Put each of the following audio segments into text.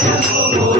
Glória.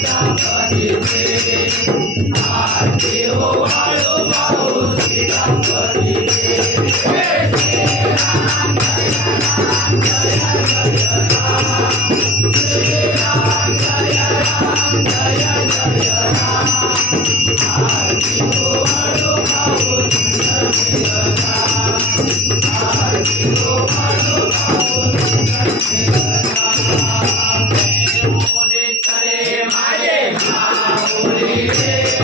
Yeah.